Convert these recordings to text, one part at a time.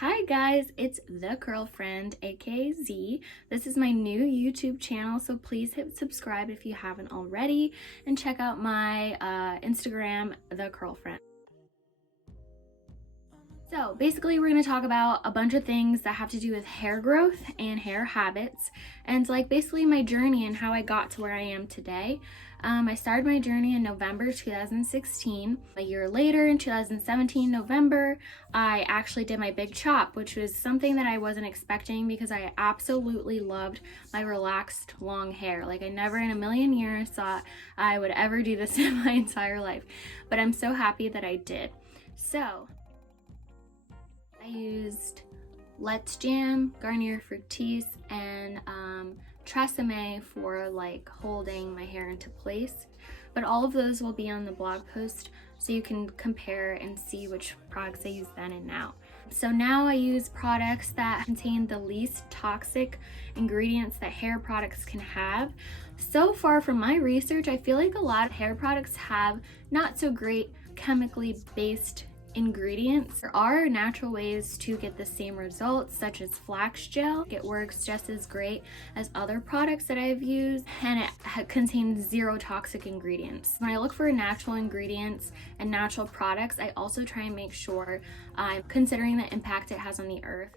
Hi guys, it's the girlfriend aka Z. This is my new YouTube channel, so please hit subscribe if you haven't already and check out my Instagram, the girlfriend. So basically we're going to talk about a bunch of things that have to do with hair growth and hair habits, and like basically my journey and how I got to where I am today. I started my journey in November 2016. A year later, in 2017 November, I actually did my big chop, which was something that I wasn't expecting because I absolutely loved my relaxed long hair. Like I never in a million years thought I would ever do this in my entire life, but I'm so happy that I did. So I used Let's Jam, Garnier Fructis, and Tresemme for like holding my hair into place. But all of those will be on the blog post so you can compare and see which products I use then and now. So now I use products that contain the least toxic ingredients that hair products can have. So far from my research, I feel like a lot of hair products have not so great chemically based ingredients. There are natural ways to get the same results, such as flax gel. It works just as great as other products that I've used, and it contains zero toxic ingredients. When I look for natural ingredients and natural products, I also try and make sure I'm considering the impact it has on the earth.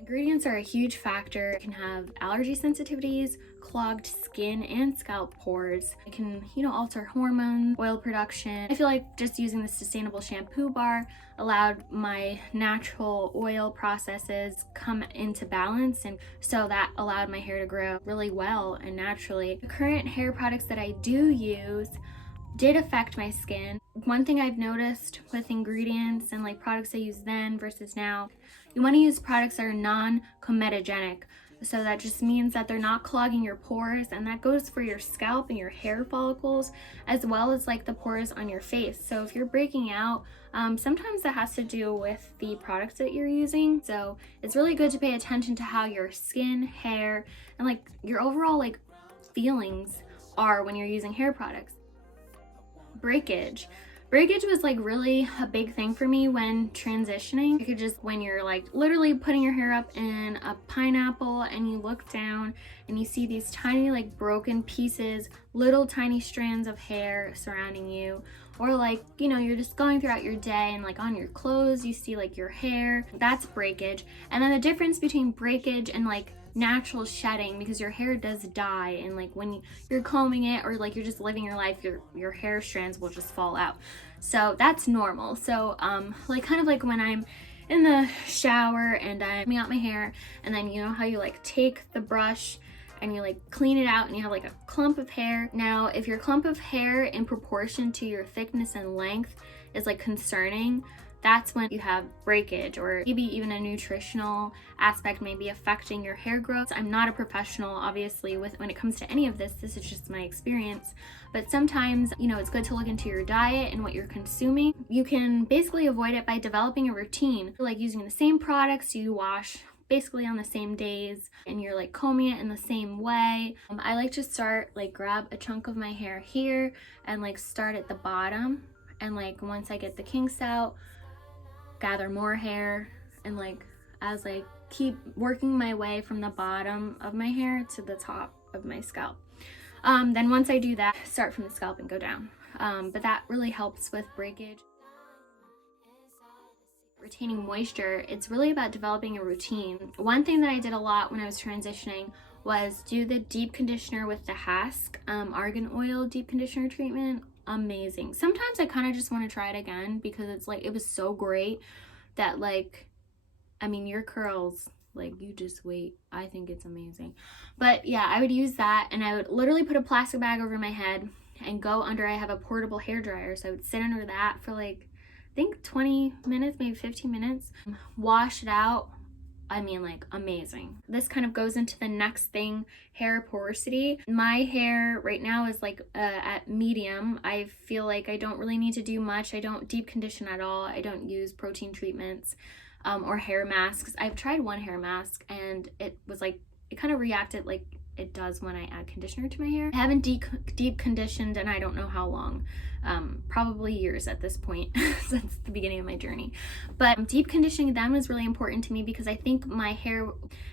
Ingredients are a huge factor. It can have allergy sensitivities, clogged skin and scalp pores. It can, alter hormones, oil production. I feel like just using the sustainable shampoo bar allowed my natural oil processes come into balance, and so that allowed my hair to grow really well and naturally. The current hair products that I do use did affect my skin. One thing I've noticed with ingredients and like products I use then versus now, you want to use products that are non-comedogenic. So that just means that they're not clogging your pores, and that goes for your scalp and your hair follicles as well as like the pores on your face. So if you're breaking out, sometimes that has to do with the products that you're using. So it's really good to pay attention to how your skin, hair, and like your overall like feelings are when you're using hair products. Breakage. Breakage was like really a big thing for me when transitioning. You could just, when you're like literally putting your hair up in a pineapple and you look down and you see these tiny like broken pieces, little tiny strands of hair surrounding you, or like, you're just going throughout your day and like on your clothes you see like your hair, that's breakage. And then the difference between breakage and like natural shedding, because your hair does die, and like when you're combing it or like you're just living your life, your hair strands will just fall out. So that's normal. So like kind of like when I'm in the shower and I'm combing out my hair, and then you know how you like take the brush and you like clean it out and you have like a clump of hair. Now if your clump of hair in proportion to your thickness and length is like concerning, that's when you have breakage, or maybe even a nutritional aspect may be affecting your hair growth. I'm not a professional, obviously, when it comes to any of this. This is just my experience. But sometimes, it's good to look into your diet and what you're consuming. You can basically avoid it by developing a routine, like using the same products you wash basically on the same days, and you're like combing it in the same way. I like to start, like grab a chunk of my hair here and like start at the bottom, and like once I get the kinks out, gather more hair, and like as I keep working my way from the bottom of my hair to the top of my scalp. Then once I do that, start from the scalp and go down. But that really helps with breakage. Retaining moisture, it's really about developing a routine. One thing that I did a lot when I was transitioning was do the deep conditioner with the Hask argan oil deep conditioner treatment. Amazing. Sometimes I kind of just want to try it again because it's like it was so great that like, I mean, your curls, like you just wait. I think it's amazing. But yeah, I would use that, and I would literally put a plastic bag over my head and go under. I have a portable hair dryer, so I would sit under that for like I think 20 minutes, maybe 15 minutes, wash it out. I mean, like amazing. This kind of goes into the next thing, hair porosity. My hair right now is like at medium. I feel like I don't really need to do much. I don't deep condition at all. I don't use protein treatments or hair masks. I've tried one hair mask and it was like, it kind of reacted like it does when I add conditioner to my hair. I haven't deep conditioned and I don't know how long, probably years at this point since the beginning of my journey. But deep conditioning then was really important to me because I think my hair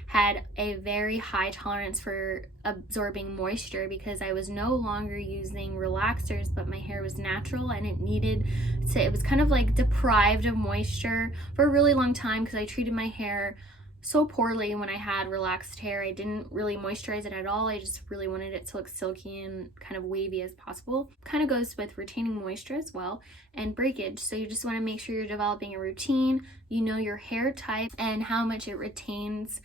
had a very high tolerance for absorbing moisture because I was no longer using relaxers, but my hair was natural and it was kind of like deprived of moisture for a really long time because I treated my hair so poorly when I had relaxed hair. I didn't really moisturize it at all. I just really wanted it to look silky and kind of wavy as possible. Kind of goes with retaining moisture as well and breakage. So you just want to make sure you're developing a routine, you know your hair type and how much it retains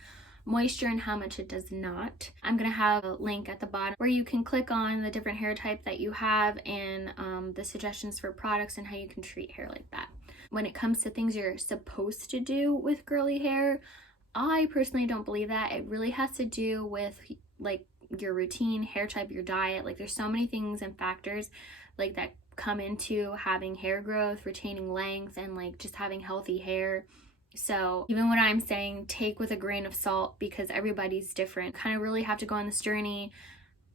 moisture and how much it does not. I'm gonna have a link at the bottom where you can click on the different hair type that you have and the suggestions for products and how you can treat hair like that. When it comes to things you're supposed to do with curly hair, I personally don't believe that. It really has to do with like your routine, hair type, your diet. Like there's so many things and factors like that come into having hair growth, retaining length, and like just having healthy hair. So even what I'm saying, take with a grain of salt because everybody's different. Kind of really have to go on this journey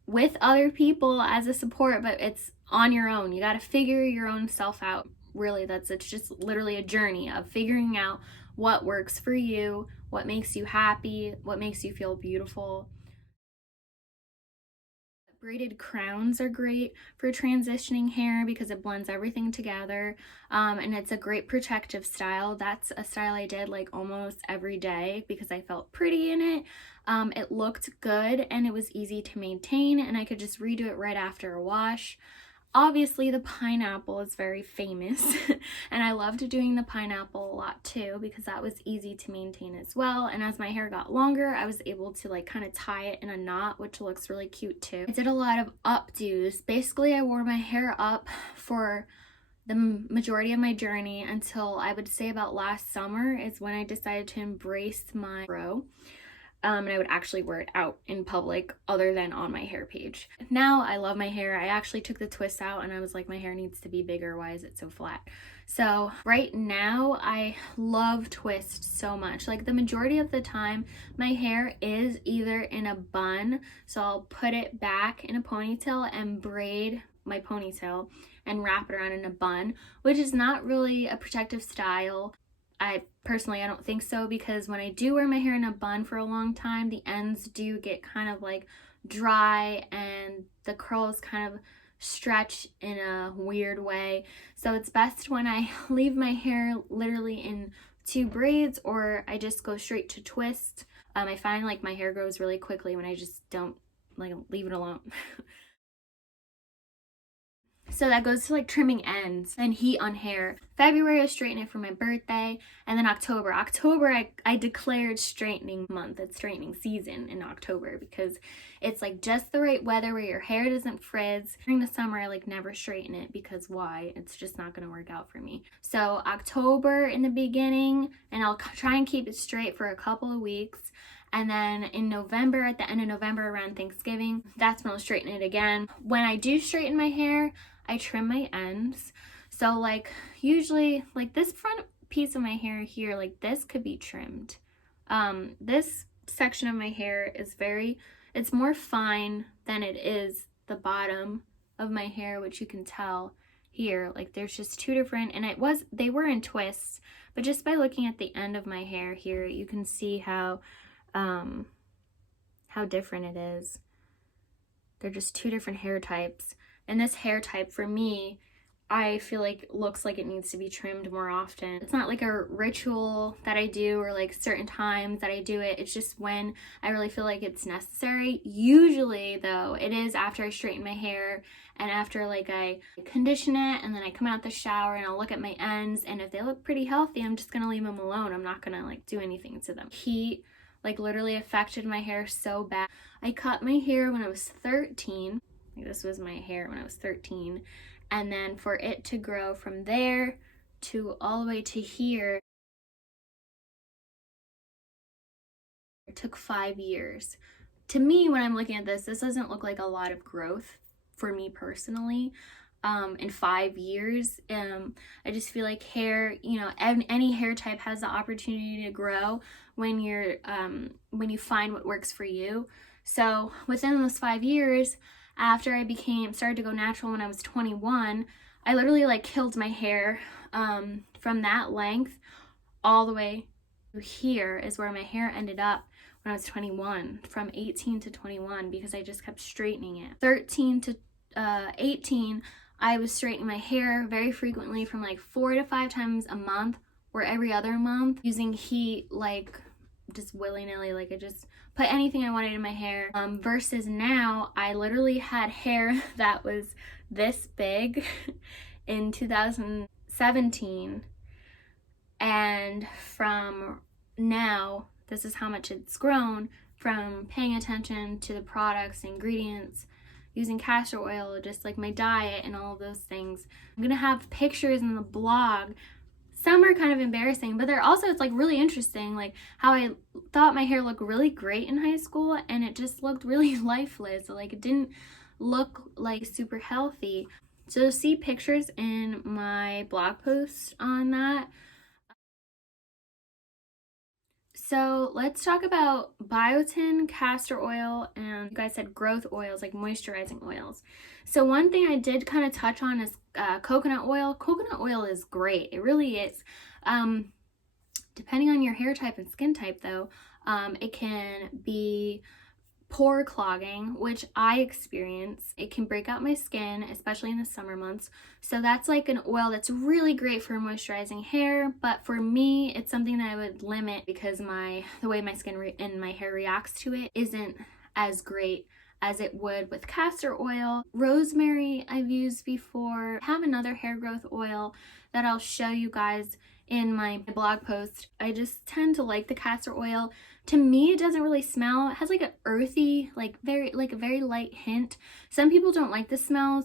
with other people as a support, but it's on your own. You got to figure your own self out. Really, it's just literally a journey of figuring out what works for you, what makes you happy, what makes you feel beautiful. Braided crowns are great for transitioning hair because it blends everything together, and it's a great protective style. That's a style I did like almost every day because I felt pretty in it. It looked good and it was easy to maintain, and I could just redo it right after a wash. Obviously the pineapple is very famous and I loved doing the pineapple a lot too because that was easy to maintain as well, and as my hair got longer I was able to like kind of tie it in a knot, which looks really cute too. I did a lot of updos. Basically I wore my hair up for the majority of my journey until I would say about last summer is when I decided to embrace my fro. And I would actually wear it out in public other than on my hair page. Now I love my hair. I actually took the twists out and I was like, my hair needs to be bigger. Why is it so flat? So right now I love twists so much. Like the majority of the time my hair is either in a bun, so I'll put it back in a ponytail and braid my ponytail and wrap it around in a bun, which is not really a protective style. I don't think so because when I do wear my hair in a bun for a long time, the ends do get kind of like dry and the curls kind of stretch in a weird way. So it's best when I leave my hair literally in two braids or I just go straight to twist. I find like my hair grows really quickly when I just don't like leave it alone. So that goes to like trimming ends and heat on hair. February I straighten it for my birthday, and then October I declared straightening month. It's straightening season in October because it's like just the right weather where your hair doesn't frizz. During the summer I like never straighten it because why? It's just not gonna work out for me. So October in the beginning, and I'll try and keep it straight for a couple of weeks. And then in November, at the end of November around Thanksgiving, that's when I'll straighten it again. When I do straighten my hair, I trim my ends. So like usually like this front piece of my hair here, like this could be trimmed. This section of my hair is it's more fine than it is the bottom of my hair, which you can tell here. Like there's just two different, and they were in twists, but just by looking at the end of my hair here, you can see how different it is. They're just two different hair types. And this hair type for me, I feel like looks like it needs to be trimmed more often. It's not like a ritual that I do or like certain times that I do it. It's just when I really feel like it's necessary. Usually though, it is after I straighten my hair and after like I condition it, and then I come out the shower and I'll look at my ends, and if they look pretty healthy, I'm just gonna leave them alone. I'm not gonna like do anything to them. Heat like literally affected my hair so bad. I cut my hair when I was 13. This was my hair when I was 13, and then for it to grow from there to all the way to here, it took 5 years. To me, when I'm looking at this doesn't look like a lot of growth for me personally. In 5 years, I just feel like hair, you know, any hair type has the opportunity to grow when you find what works for you. So within those 5 years, after I started to go natural when I was 21, I literally like killed my hair from that length all the way to here is where my hair ended up when I was 21, from 18 to 21, because I just kept straightening it. 13 to 18, I was straightening my hair very frequently, from like 4 to 5 times a month or every other month, using heat like just willy-nilly, like I just put anything I wanted in my hair. Versus now, I literally had hair that was this big in 2017, and from now, this is how much it's grown from paying attention to the products, ingredients, using castor oil, just like my diet and all of those things. I'm gonna have pictures in the blog. Some are kind of embarrassing, but they're also, it's like really interesting, like how I thought my hair looked really great in high school and it just looked really lifeless. Like it didn't look like super healthy. So you'll see pictures in my blog post on that. So let's talk about biotin, castor oil, and you guys said growth oils, like moisturizing oils. So one thing I did kind of touch on is coconut oil. Coconut oil is great. It really is. Depending on your hair type and skin type though, it can be pore clogging, which I experience. It can break out my skin, especially in the summer months. So that's like an oil that's really great for moisturizing hair, but for me, it's something that I would limit because the way my skin and my hair reacts to it isn't as great as it would with castor oil. Rosemary I've used before. I have another hair growth oil that I'll show you guys in my blog post. I just tend to like the castor oil. To me, it doesn't really smell. It has like an earthy, like a very light hint. Some people don't like the smell,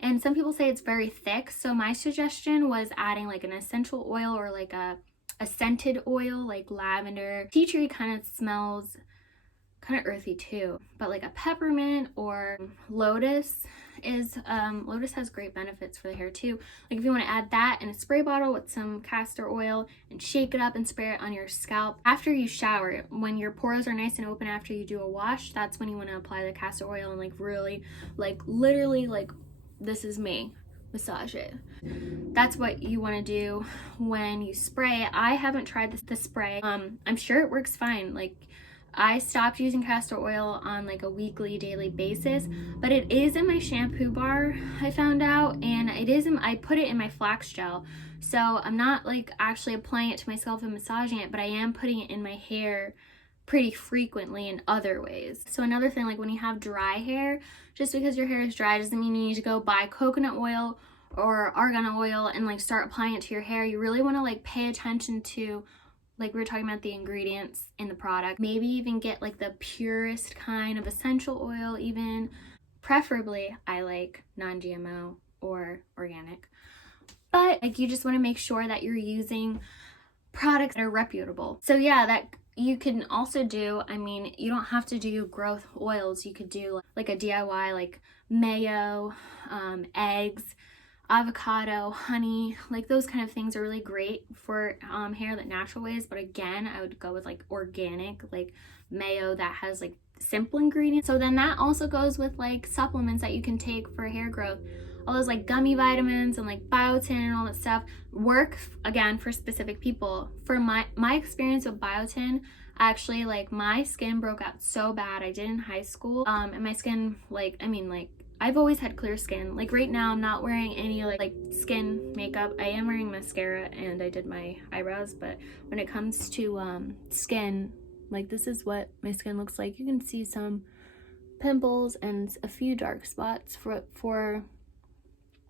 and some people say it's very thick. So my suggestion was adding like an essential oil or like a scented oil, like lavender. Tea tree kind of smells kind of earthy too, but like a peppermint or lotus has great benefits for the hair too. Like if you want to add that in a spray bottle with some castor oil and shake it up and spray it on your scalp after you shower, when your pores are nice and open after you do a wash, that's when you want to apply the castor oil and like really, like literally, like this is me, massage it. That's what you want to do when you spray it. I haven't tried the spray. I'm sure it works fine. Like I stopped using castor oil on like a weekly, daily basis, but it is in my shampoo bar, I found out, and I put it in my flax gel. So I'm not like actually applying it to my scalp and massaging it, but I am putting it in my hair pretty frequently in other ways. So another thing, like when you have dry hair, just because your hair is dry doesn't mean you need to go buy coconut oil or argan oil and like start applying it to your hair. You really want to like pay attention to, like we were talking about, the ingredients in the product. Maybe even get like the purest kind of essential oil even. Preferably, I like non-GMO or organic. But like you just want to make sure that you're using products that are reputable. So yeah, that you can also do, I mean, you don't have to do growth oils. You could do like a DIY, like mayo, eggs, avocado, honey, like those kind of things are really great for hair that natural ways. But again, I would go with like organic, like mayo that has like simple ingredients. So then that also goes with like supplements that you can take for hair growth. All those like gummy vitamins and like biotin and all that stuff work again for specific people. For my experience with biotin, actually, like my skin broke out so bad. I did in high school, and my skin, like, I mean, like I've always had clear skin. Like right now I'm not wearing any like skin makeup. I am wearing mascara and I did my eyebrows, but when it comes to skin, like this is what my skin looks like. You can see some pimples and a few dark spots. For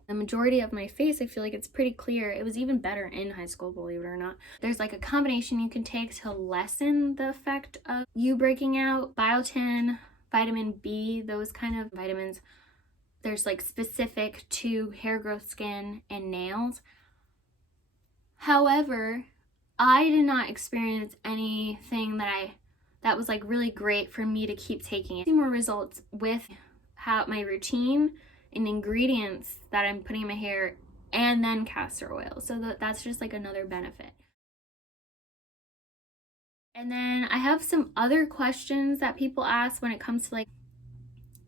the majority of my face, I feel like it's pretty clear. It was even better in high school, believe it or not. There's like a combination you can take to lessen the effect of you breaking out. Biotin, vitamin B, those kind of vitamins. There's like specific to hair growth, skin, and nails. However, I did not experience anything that was like really great for me to keep taking it. See more results with my routine and ingredients that I'm putting in my hair, and then castor oil. So that's just like another benefit. And then I have some other questions that people ask when it comes to like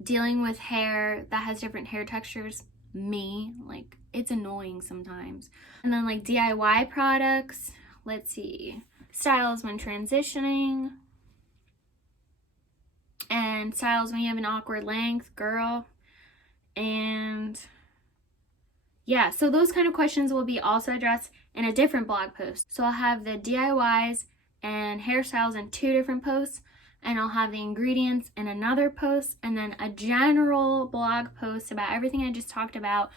dealing with hair that has different hair textures. Me, like, it's annoying sometimes. And then like DIY products, let's see, styles when transitioning, and styles when you have an awkward length, girl. And yeah, so those kind of questions will be also addressed in a different blog post. So I'll have the DIYs and hairstyles in 2 different posts, and I'll have the ingredients in another post, and then a general blog post about everything I just talked about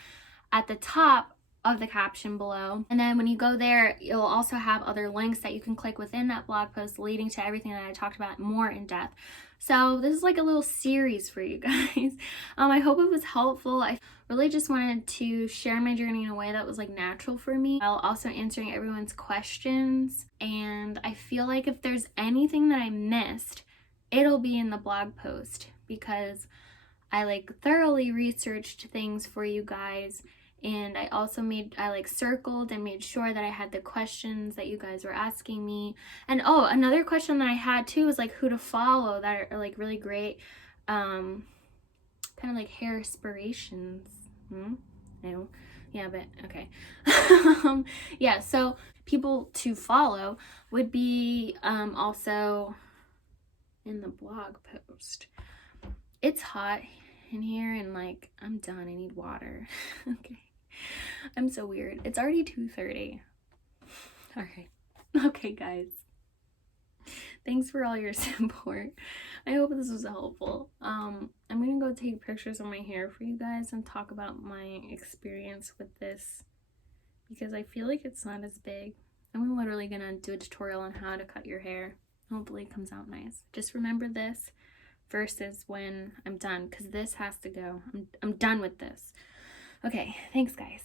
at the top of the caption below. And then when you go there, you'll also have other links that you can click within that blog post leading to everything that I talked about more in depth. So this is like a little series for you guys. I hope it was helpful. I really just wanted to share my journey in a way that was like natural for me, while also answering everyone's questions. And I feel like if there's anything that I missed, it'll be in the blog post, because I like thoroughly researched things for you guys. And I also circled and made sure that I had the questions that you guys were asking me. And oh, another question that I had too was like who to follow that are like really great, kind of like hair inspirations. No. Yeah, but okay. Yeah, so people to follow would be also in the blog post. It's hot in here and like I'm done. I need water. Okay. I'm so weird. It's already 2:30. All right. Okay, guys. Thanks for all your support. I hope this was helpful. I'm gonna go take pictures of my hair for you guys and talk about my experience with this, because I feel like it's not as big. I'm literally gonna do a tutorial on how to cut your hair. Hopefully it comes out nice. Just remember this versus when I'm done, because this has to go. I'm done with this. Okay, thanks guys.